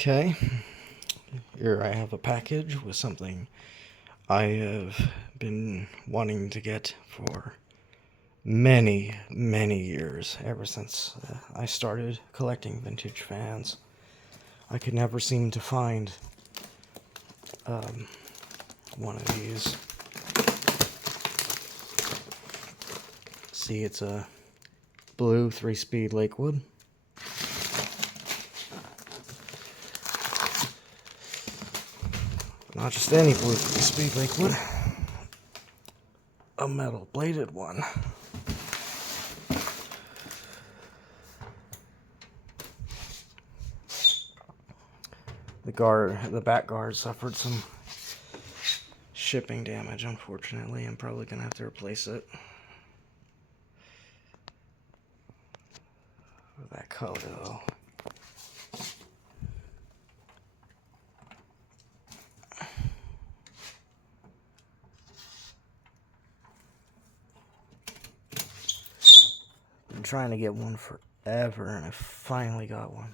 Okay, here I have a package with something I have been wanting to get for many, many years, ever since I started collecting vintage fans. I could never seem to find one of these. See, it's a blue 3-speed Lakewood. Not just any blue 3-speed Lakewood, a metal bladed one. The back guard suffered some shipping damage, unfortunately. I'm probably gonna have to replace it. That color though. Been trying to get one forever, and I finally got one.